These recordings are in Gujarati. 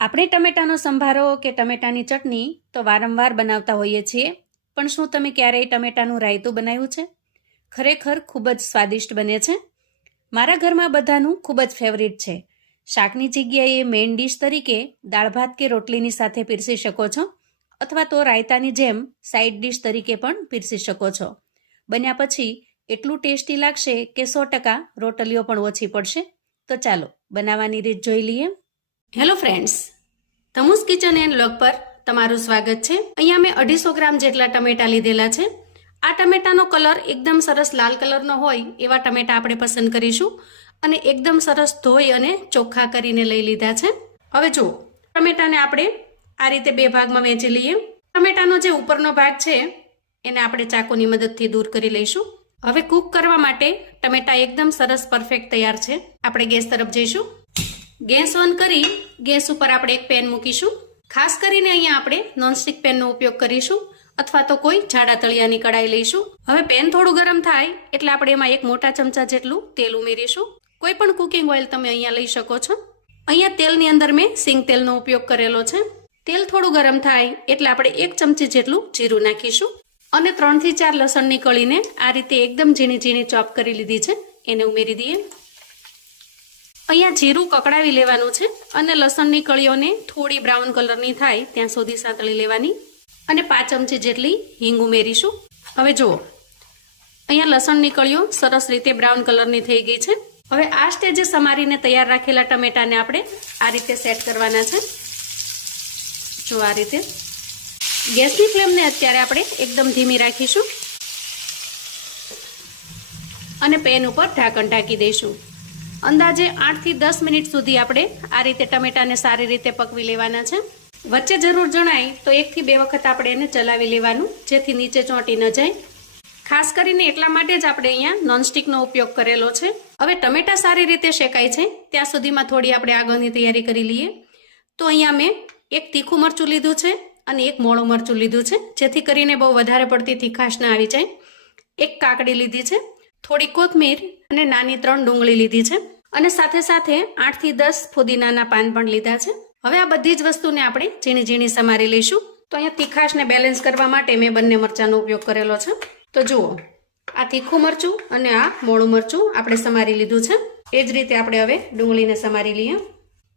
આપણે ટમેટાનો સંભારો કે ટમેટાની ચટણી તો વારંવાર બનાવતા હોઈએ છીએ, પણ શું તમે ક્યારેય ટમેટાનું રાયતું બનાવ્યું છે? ખરેખર ખૂબ જ સ્વાદિષ્ટ બને છે. મારા ઘરમાં બધાનું ખૂબ જ ફેવરિટ છે. શાકની જગ્યાએ મેઇન ડિશ તરીકે દાળ ભાત કે રોટલીની સાથે પીરસી શકો છો, અથવા તો રાયતાની જેમ સાઇડ ડિશ તરીકે પણ પીરસી શકો છો. બન્યા પછી એટલું ટેસ્ટી લાગશે કે સો ટકા રોટલીઓ પણ ઓછી પડશે. તો ચાલો, બનાવવાની રીત જોઈ લઈએ. હેલો ફ્રેન્ડ્સ તમુસ કિચન એન્ડ લોગ પર તમારું સ્વાગત છે. અહીંયા મેં અઢીસો ગ્રામ જેટલા ટમેટા લીધેલા છે. આ ટમેટાનો કલર એકદમ સરસ લાલ કલરનો હોય એવા ટમેટા આપણે પસંદ કરીશું અને એકદમ સરસ ધોઈ અને ચોખ્ખા કરીને લઈ લીધા છે. હવે જુઓ, ટમેટાને આપણે આ રીતે બે ભાગમાં વેચી લઈએ. ટમેટાનો જે ઉપરનો ભાગ છે, એને આપણે ચાકુની મદદથી દૂર કરી લઈશું. હવે કૂક કરવા માટે ટમેટા એકદમ સરસ પરફેક્ટ તૈયાર છે. આપણે ગેસ તરફ જઈશું. ગેસ ઓન કરી ગેસ ઉપર આપણે એક પેન મૂકીશું. ખાસ કરીને અહીંયા આપણે નોનસ્ટિક પેનનો ઉપયોગ કરીશું અથવા તો કોઈ જાડા તળિયાની કડાઈ લઈશું. હવે પેન થોડું ગરમ થાય એટલે આપણે એમાં એક મોટા ચમચા જેટલું તેલ ઉમેરીશું. કોઈ પણ કુકિંગ ઓઇલ તમે અહીંયા લઈ શકો છો. અહીંયા તેલની અંદર મેં સિંગ તેલનો ઉપયોગ કરેલો છે. તેલ થોડું ગરમ થાય એટલે આપણે એક ચમચી જેટલું જીરું નાખીશું. અને ત્રણથી ચાર લસણની કળીને આ રીતે એકદમ ઝીણી ઝીણી ચોપ કરી લીધી છે. એને ઉમેરી દઈએ. અહીંયા જીરું કકડાવી લેવાનું છે અને લસણની કળીઓને થોડી બ્રાઉન કલરની થાય ત્યાં સુધી સાંતળી લેવાની. અને પાંચ ચમચી જેટલી હિંગ ઉમેરીશું. હવે જુઓ. અહીંયા લસણની કળીઓ સરસ રીતે બ્રાઉન કલરની થઈ ગઈ છે. હવે આ સ્ટેજે સમારીને તૈયાર રાખેલા ટમેટાને આપણે આ રીતે સેટ કરવાના છે. જો આ રીતે. ગેસની ફ્લેમને અત્યારે આપણે એકદમ ધીમી રાખીશું. અને પેન ઉપર ઢાંકણ ઢાંકી દઈશું. અંદાજે આઠથી દસ મિનિટ સુધી આપણે આ રીતે ટમેટાને સારી રીતે પકવી લેવાના છે. વચ્ચે જરૂર જણાય તો એકથી બે વખત આપણે એને ચલાવી લેવાનું, જેથી નીચે ચોંટી ન જાય. ખાસ કરીને એટલા માટે જ આપણે અહીંયા નોનસ્ટિકનો ઉપયોગ કરેલો છે. હવે ટમેટા સારી રીતે શેકાય છે, ત્યાં સુધીમાં થોડી આપણે આગળની તૈયારી કરી લઈએ. તો અહીંયા મેં એક તીખું મરચું લીધું છે અને એક મોળું મરચું લીધું છે, જેથી કરીને બહુ વધારે પડતી તીખાશ ના આવી જાય. એક કાકડી લીધી છે, થોડી કોથમીર અને નાની ત્રણ ડુંગળી લીધી છે. અને સાથે સાથે આઠથી દસ ફુદીનાના પાન પણ લીધા છે. હવે આ બધી જ વસ્તુને આપણે ઝીણી ઝીણી સમારી લઈશું. તો અહીંયા તીખાશને બેલેન્સ કરવા માટે મેં બંને મરચાંનો ઉપયોગ કરેલો છે. તો જુઓ, આ તીખું મરચું અને આ મોળું મરચું આપણે સમારી લીધું છે. એ જ રીતે આપણે હવે ડુંગળીને સમારી લઈએ.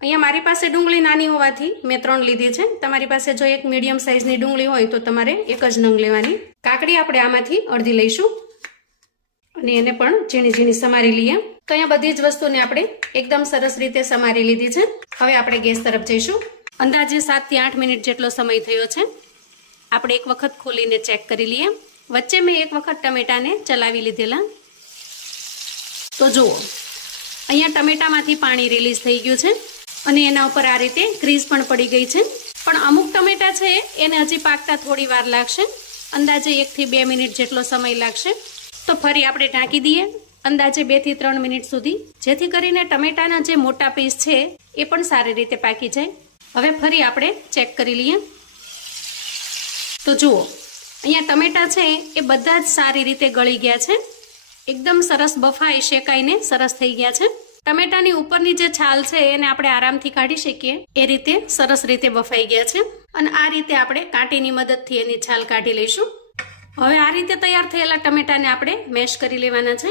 અહીંયા મારી પાસે ડુંગળી નાની હોવાથી મેં ત્રણ લીધી છે. તમારી પાસે જો એક મીડિયમ સાઇઝની ડુંગળી હોય તો તમારે એક જ નંગ લેવાની. કાકડી આપણે આમાંથી અડધી લઈશું. અને એને પણ ઝીણી ઝીણી સમારી લઈએ. તો અહીંયા બધી જ વસ્તુને આપણે એકદમ સરસ રીતે સમારી લીધી છે. હવે આપણે ગેસ તરફ જઈશું. અંદાજે સાતથી આઠ મિનિટ જેટલો સમય થયો છે. આપણે એક વખત ખોલીને ચેક કરી લઈએ. વચ્ચે મેં એક વખત ટમેટાને ચલાવી લીધેલા. તો જુઓ, અહીંયા ટમેટામાંથી પાણી રિલીઝ થઈ ગયું છે અને એના ઉપર આ રીતે ક્રીઝ પણ પડી ગઈ છે. પણ અમુક ટમેટા છે, એને હજી પાકતા થોડી વાર લાગશે. અંદાજે એકથી બે મિનિટ જેટલો સમય લાગશે. તો ફરી આપણે ઢાંકી દઈએ અંદાજે બેથી ત્રણ મિનિટ સુધી. જેથી કરીને ટમેટાના જે મોટા પીસ છે, એ પણ સારી રીતે પાકી જાય. હવે ફરી આપણે ચેક કરી લઈએ. તો જુઓ, અહીંયા ટમેટા છે, એ બધા જ સારી રીતે ગળી ગયા છે. એકદમ સરસ બફાઈ શેકાઈને સરસ થઈ ગયા છે. ટમેટાની ઉપરની જે છાલ છે, એને આપણે આરામથી કાઢી શકીએ. એ રીતે સરસ રીતે બફાઈ ગયા છે. અને આ રીતે આપણે કાંટીની મદદથી એની છાલ કાઢી લઈશું. હવે આ રીતે તૈયાર થયેલા ટમેટાને આપણે મેશ કરી લેવાના છે.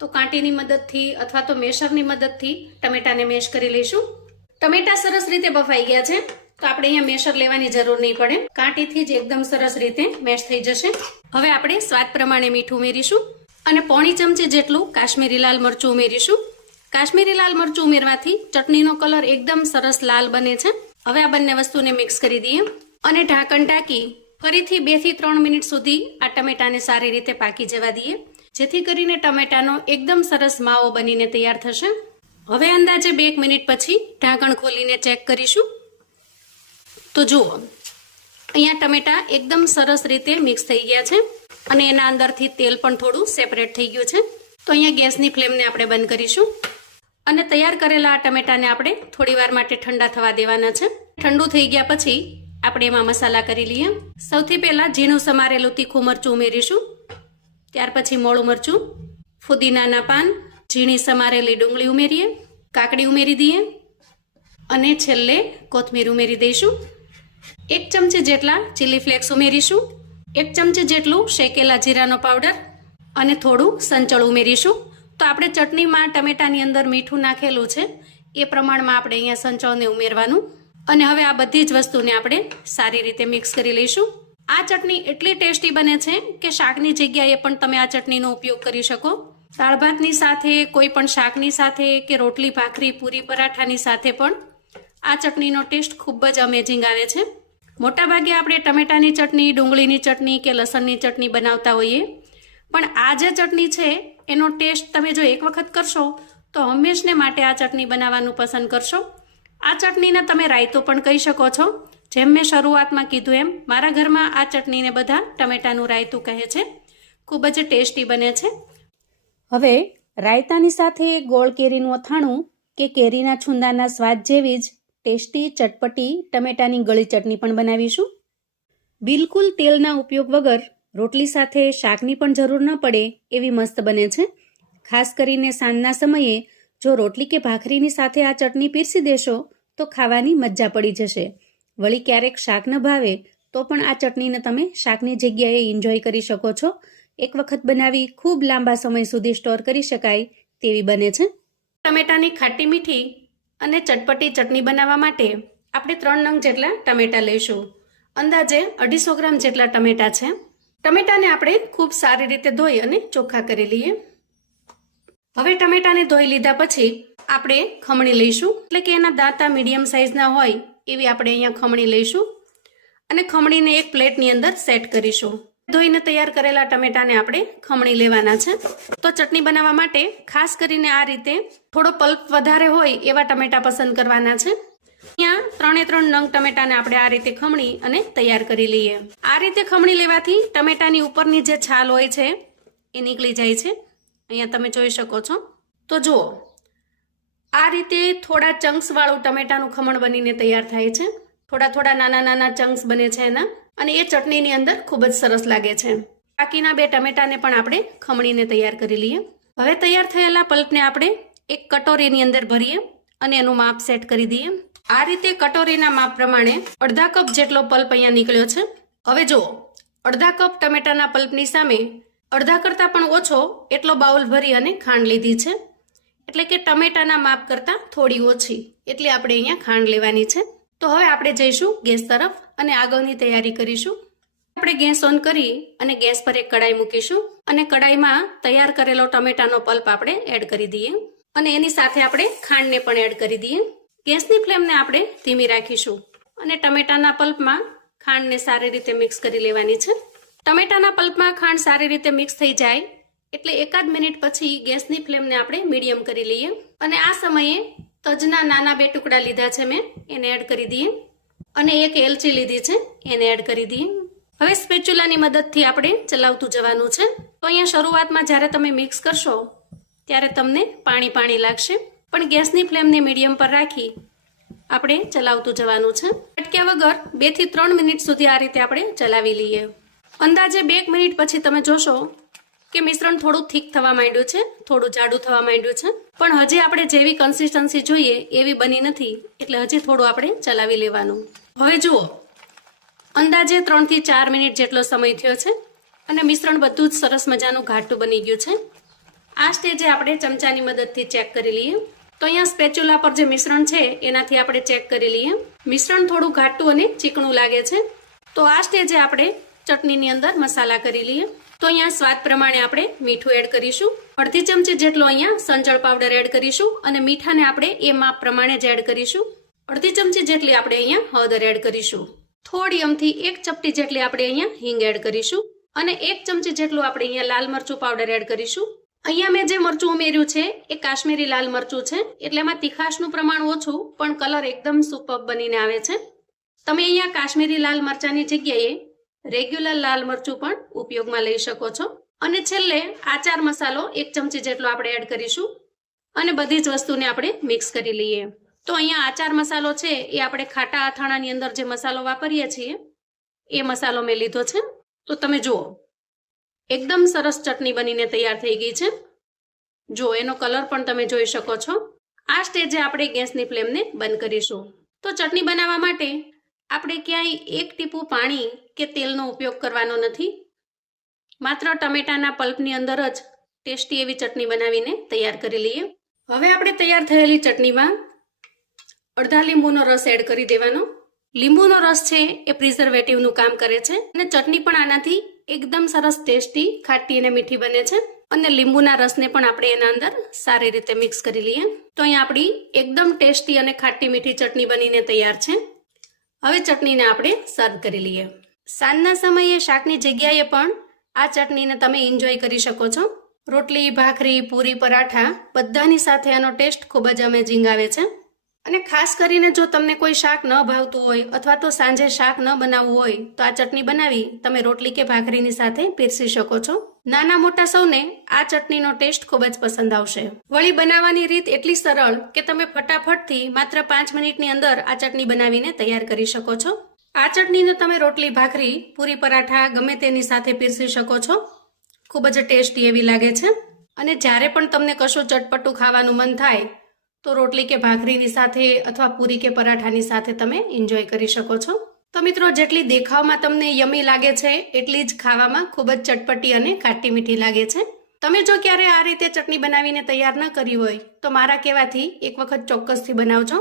તો કાંટીની મદદથી અથવા તો મેશરની મદદથી ટમેટાને મેશ કરી લઈશું. ટમેટા સરસ રીતે બફાઈ ગયા છે. તો આપણે અહીંયા મેશર લેવાની જરૂર નહીં પડે. કાંટીથી જ એકદમ સરસ રીતે મેશ થઈ જશે. હવે આપણે સ્વાદ પ્રમાણે મીઠું ઉમેરીશું અને પોણી ચમચી જેટલું કાશ્મીરી લાલ મરચું ઉમેરીશું. કાશ્મીરી લાલ મરચું ઉમેરવાથી ચટણીનો કલર એકદમ સરસ લાલ બને છે. હવે આ બંને વસ્તુને મિક્સ કરી દઈએ અને ઢાંકણ ઢાંકી ફરીથી બેથી ત્રણ મિનિટ સુધી આ ટમેટાને સારી રીતે પાકી જવા દઈએ. જેથી કરીને ટમેટાનો એકદમ સરસ માવો બનીને તૈયાર થશે. હવે અંદાજે બે એક મિનિટ પછી ઢાંકણ ખોલીને ચેક કરીશું. તો જુઓ, અહીંયા ટમેટા એકદમ સરસ રીતે મિક્સ થઈ ગયા છે અને એના અંદરથી તેલ પણ થોડું સેપરેટ થઈ ગયું છે. તો અહીંયા ગેસની ફ્લેમને આપણે બંધ કરીશું. અને તૈયાર કરેલા આ ટમેટાને આપણે થોડી વાર માટે ઠંડા થવા દેવાના છે. ઠંડુ થઈ ગયા પછી આપણે એમાં મસાલા કરી લઈએ. સૌથી પહેલાં ઝીણું સમારેલું તીખું મરચું ઉમેરીશું. ત્યાર પછી મોળું મરચું, ફુદીનાના પાન, ઝીણી સમારેલી ડુંગળી ઉમેરીએ, કાકડી ઉમેરી દઈએ અને છેલ્લે કોથમીર ઉમેરી દઈશું. એક ચમચી જેટલા ચીલી ફ્લેક્સ ઉમેરીશું, એક ચમચી જેટલું શેકેલા જીરાનો પાવડર અને થોડું સંચળ ઉમેરીશું. તો આપણે ચટણીમાં ટમેટાની અંદર મીઠું નાખેલું છે, એ પ્રમાણમાં આપણે અહીંયા સંચળને ઉમેરવાનું. અને હવે આ બધી જ વસ્તુને આપણે સારી રીતે મિક્સ કરી લઈશું. આ ચટણી એટલી ટેસ્ટી બને છે કે શાકની જગ્યાએ પણ તમે આ ચટણીનો ઉપયોગ કરી શકો. દાળ ભાતની સાથે, કોઈ પણ શાકની સાથે કે રોટલી, ભાખરી, પૂરી, પરાઠાની સાથે પણ આ ચટણીનો ટેસ્ટ ખૂબ જ અમેઝિંગ આવે છે. મોટાભાગે આપણે ટમેટાની ચટણી, ડુંગળીની ચટણી કે લસણની ચટણી બનાવતા હોઈએ. પણ આ જે ચટણી છે, એનો ટેસ્ટ તમે જો એક વખત કરશો, તો હંમેશને માટે આ ચટણી બનાવવાનું પસંદ કરશો. આ ચટણીને તમે રાયતું પણ કહી શકો છો. જેમ મેં શરૂઆતમાં કીધું એમ, મારા ઘરમાં આ ચટણીને બધા ટમેટાનું રાયતું કહે છે. ખૂબ જ ટેસ્ટી બને છે. હવે રાયતાની સાથે ગોળ કેરીનું અથાણું કે કેરીના છુંદાના સ્વાદ જેવી જ ટેસ્ટી, ચટપટી ટમેટાની ગળી ચટણી પણ બનાવીશું. બિલકુલ તેલના ઉપયોગ વગર રોટલી સાથે શાકની પણ જરૂર ન પડે એવી મસ્ત બને છે. ખાસ કરીને સાંજના સમયે જો રોટલી કે ભાખરીની સાથે આ ચટણી પીરસી દેશો, તો ખાવાની મજા પડી જશે. વળી ક્યારેક શાક ન ભાવે, તો પણ આ ચટણીને તમે શાકની જગ્યાએ એન્જોય કરી શકો છો. એક વખત બનાવી ખૂબ લાંબા સમય સુધી સ્ટોર કરી શકાય તેવી બને છે. ટમેટાની ખાટી મીઠી અને ચટપટી ચટણી બનાવવા માટે આપણે ત્રણ નંગ જેટલા ટમેટા લઈશું. અંદાજે અઢીસો ગ્રામ જેટલા ટમેટા છે. ટમેટાને આપણે ખૂબ સારી રીતે ધોઈ અને ચોખ્ખા કરી લઈએ. હવે ટમેટાને ધોઈ લીધા પછી આપણે ખમણી લઈશું. એટલે કે એના દાંતા મીડિયમ સાઇઝના હોય એવી આપણે અહીંયા ખમણી લઈશું. અને ખમણીને એક પ્લેટની અંદર સેટ કરીશું. ધોઈને તૈયાર કરેલા ટમેટાને આપણે ખમણી લેવાના છે. તો ચટણી બનાવવા માટે ખાસ કરીને આ રીતે થોડો પલ્પ વધારે હોય એવા ટમેટા પસંદ કરવાના છે. અહીંયા ત્રણે ત્રણ નંગ ટમેટાને આપણે આ રીતે ખમણી અને તૈયાર કરી લઈએ. આ રીતે ખમણી લેવાથી ટમેટાની ઉપરની જે છાલ હોય છે એ નીકળી જાય છે. અહીંયા તમે જોઈ શકો છો. તો જુઓ, આ રીતે થોડા ચંક્સ વાળું ટમેટાનું ખમણ બનીને તૈયાર થાય છે. થોડા થોડા નાના નાના ચંક્સ બને છે એના. અને એ ચટણીની અંદર ખૂબ જ સરસ લાગે છે. બાકીના બે ટમેટાને પણ આપણે ખમણીને તૈયાર કરી લઈએ. હવે તૈયાર થયેલા પલ્પને આપણે એક કટોરીની અંદર ભરીએ અને એનું માપ સેટ કરી દઈએ. આ રીતે કટોરીના માપ પ્રમાણે અડધા કપ જેટલો પલ્પ અહીંયા નીકળ્યો છે. હવે જુઓ, અડધા કપ ટમેટાના પલ્પની સામે અડધા કરતાં પણ ઓછો એટલો બાઉલ ભરી અને ખાંડ લીધી છે. એટલે કે ટમેટાના માપ કરતાં થોડી ઓછી એટલે આપણે અહીંયા ખાંડ લેવાની છે. તો હવે આપણે જઈશું ગેસ તરફ અને આગળની તૈયારી કરીશું. આપણે ગેસ ઓન કરી અને ગેસ પર એક કડાઈ મૂકીશું અને કડાઈમાં તૈયાર કરેલો ટમેટાનો પલ્પ આપણે એડ કરી દઈએ અને એની સાથે આપણે ખાંડને પણ એડ કરી દઈએ. ગેસની ફ્લેમને આપણે ધીમી રાખીશું અને ટમેટાના પલ્પમાં ખાંડને સારી રીતે મિક્સ કરી લેવાની છે. ટમેટાના પલ્પમાં ખાંડ સારી રીતે મિક્સ થઈ જાય. એટલે એકાદ મિનિટ પછી ગેસની ફ્લેમને આપણે મીડિયમ કરી લઈએ. અને આ સમયે તજના નાના બે ટુકડા લીધા છે મેં, એને એડ કરી દઈએ. અને એક એલચી લીધી છે, એને એડ કરી દઈએ. હવે સ્પેચ્યુલાની મદદથી આપણે ચલાવતું જવાનું છે. તો અહીંયા શરૂઆતમાં જ્યારે તમે મિક્સ કરશો, ત્યારે તમને પાણી પાણી લાગશે. પણ ગેસની ફ્લેમને મીડિયમ પર રાખી આપણે ચલાવતું જવાનું છે. અટક્યા વગર બેથી ત્રણ મિનિટ સુધી આ રીતે આપણે ચલાવી લઈએ. અંદાજે બે મિનિટ પછી તમે જોશો કે મિશ્રણ થોડું થીક થવા માંડ્યું છે, થોડું જાડું થવા માંડ્યું છે. પણ હજી આપણે જેવી કન્સિસ્ટન્સી જોઈએ, એવી બની નથી, એટલે હજી થોડું આપણે ચલાવી લેવાનું. હવે જુઓ, અંદાજે ત્રણથી ચાર મિનિટ જેટલો સમય થયો છે અને મિશ્રણ બધું જ સરસ મજાનું ઘાટું બની ગયું છે. આ સ્ટેજે આપણે ચમચાની મદદથી ચેક કરી લઈએ. તો અહીંયા સ્પેચ્યુલા પર જે મિશ્રણ છે, એનાથી આપણે ચેક કરી લઈએ. મિશ્રણ થોડું ઘાટું અને ચીકણું લાગે છે. તો આ સ્ટેજે આપણે ચટણીની અંદર મસાલા કરી લઈએ. તો અહીંયા સ્વાદ પ્રમાણે આપણે મીઠું એડ કરીશું. અડધી ચમચી જેટલો અહીંયા સંચળ પાવડર એડ કરીશું અને મીઠાને આપણે એ માપ પ્રમાણે જ એડ કરીશું. અડધી ચમચી જેટલી આપણે અહીંયા હળદર એડ કરીશું. થોડી અમથી એક ચપટી જેટલી આપણે અહીંયા હિંગ એડ કરીશું. અને એક ચમચી જેટલું આપણે અહીંયા લાલ મરચું પાવડર એડ કરીશું. અહીંયા મેં જે મરચું ઉમેર્યું છે, એ કાશ્મીરી લાલ મરચું છે. એટલે એમાં તીખાશનું પ્રમાણ ઓછું, પણ કલર એકદમ સુપર બનીને આવે છે. તમે અહીંયા કાશ્મીરી લાલ મરચાંની જગ્યાએ રેગ્યુલર લાલ મરચું પણ ઉપયોગમાં લઈ શકો છો. અને છેલ્લે આચાર મસાલો એક ચમચી જેટલો આપણે એડ કરીશું અને બધી જ વસ્તુને આપણે મિક્સ કરી લઈએ. તો અહીંયા આચાર મસાલો છે એ આપણે ખાટા અથાણાની અંદર જે મસાલો વાપરીએ છીએ, એ મસાલો મેં લીધો છે. તો તમે જુઓ, એકદમ સરસ ચટણી બનીને તૈયાર થઈ ગઈ છે. જો એનો કલર પણ તમે જોઈ શકો છો. આ સ્ટેજે આપણે ગેસની ફ્લેમને બંધ કરીશું. તો ચટણી બનાવવા માટે આપણે ક્યાંય એક ટીપું પાણી કે તેલનો ઉપયોગ કરવાનો નથી? માત્ર ટમેટાના પલ્પની અંદર જ ટેસ્ટી એવી ચટણી બનાવીને તૈયાર કરી લઈએ. હવે આપણે તૈયાર થયેલી ચટણીમાં અડધા લીંબુનો રસ એડ કરી દેવાનો. લીંબુનો રસ છે એ પ્રિઝર્વેટિવનું કામ કરે છે અને ચટણી પણ આનાથી એકદમ સરસ ટેસ્ટી, ખાટી અને મીઠી બને છે. અને લીંબુના રસને પણ આપણે એના અંદર સારી રીતે મિક્સ કરી લઈએ. તો અહીંયા આપણી એકદમ ટેસ્ટી અને ખાટી મીઠી ચટણી બનીને તૈયાર છે. હવે ચટણીને આપણે સર્વ કરી લઈએ. સાંજના સમયે શાકની જગ્યાએ પણ આ ચટણીને તમે એન્જોય કરી શકો છો. રોટલી, ભાખરી, પૂરી, પરાઠા બધાની સાથે આનો ટેસ્ટ ખૂબ જ અમેઝિંગ આવે છે. અને ખાસ કરીને જો તમને કોઈ શાક ન ભાવતું હોય અથવા તો સાંજે શાક ન બનાવવું હોય તો આ ચટણી બનાવી તમે રોટલી કે ભાખરીની સાથે પીરસી શકો છો. નાના મોટા સૌને આ ચટણીનો ટેસ્ટ ખૂબ જ પસંદ આવશે. વળી બનાવવાની રીત એટલી સરળ કે તમે ફટાફટથી માત્ર પાંચ મિનિટની અંદર આ ચટણી બનાવીને તૈયાર કરી શકો છો. આ ચટણીને તમે રોટલી, ભાખરી, પૂરી પરાઠા ગમે તેની સાથે પીરસી શકો છો. ખૂબ જ ટેસ્ટી એવી લાગે છે. અને જ્યારે પણ તમને કશું ચટપટું ખાવાનું મન થાય, તો રોટલી કે ભાખરીની સાથે અથવા પૂરી કે પરાઠાની સાથે તમે એન્જોય કરી શકો છો. તો મિત્રો, જેટલી દેખાવમાં તમને યમી લાગે છે, એટલી જ ખાવામાં ખૂબ જ ચટપટી અને ખાટી મીઠી લાગે છે. તમે જો ક્યારે આ રીતે ચટણી બનાવીને તૈયાર ન કરી હોય, તો મારા કહેવાથી એક વખત ચોક્કસથી બનાવજો.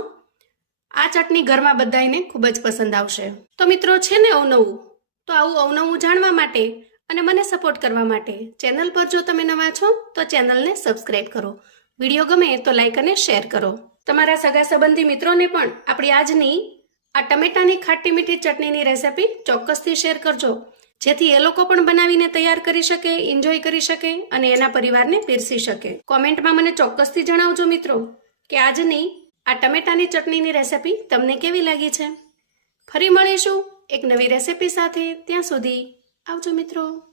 આ ચટણી ઘરમાં બધાને ખૂબ જ પસંદ આવશે. તો મિત્રો, છે ને અવનવું? તો આવું અવનવું જાણવા માટે અને મને સપોર્ટ કરવા માટે ચેનલ પર જો તમે નવા છો, તો ચેનલને સબસ્ક્રાઇબ કરો. વીડિયો ગમે તો લાઇક અને શેર કરો. તમારા સગા સંબંધી મિત્રોને પણ આપણી આજની આ ટમેટાની ખાટી મીઠી ચટણીની રેસિપી ચોક્કસથી શેર કરજો. જેથી એ લોકો પણ બનાવીને તૈયાર કરી શકે એન્જોય કરી શકે અને એના પરિવારને પીરસી શકે. કોમેન્ટમાં મને ચોક્કસથી જણાવજો મિત્રો કે આજની આ ટમેટાની ચટણીની રેસિપી તમને કેવી લાગી છે? ફરી મળીશું એક નવી રેસિપી સાથે. ત્યાં સુધી આવજો મિત્રો.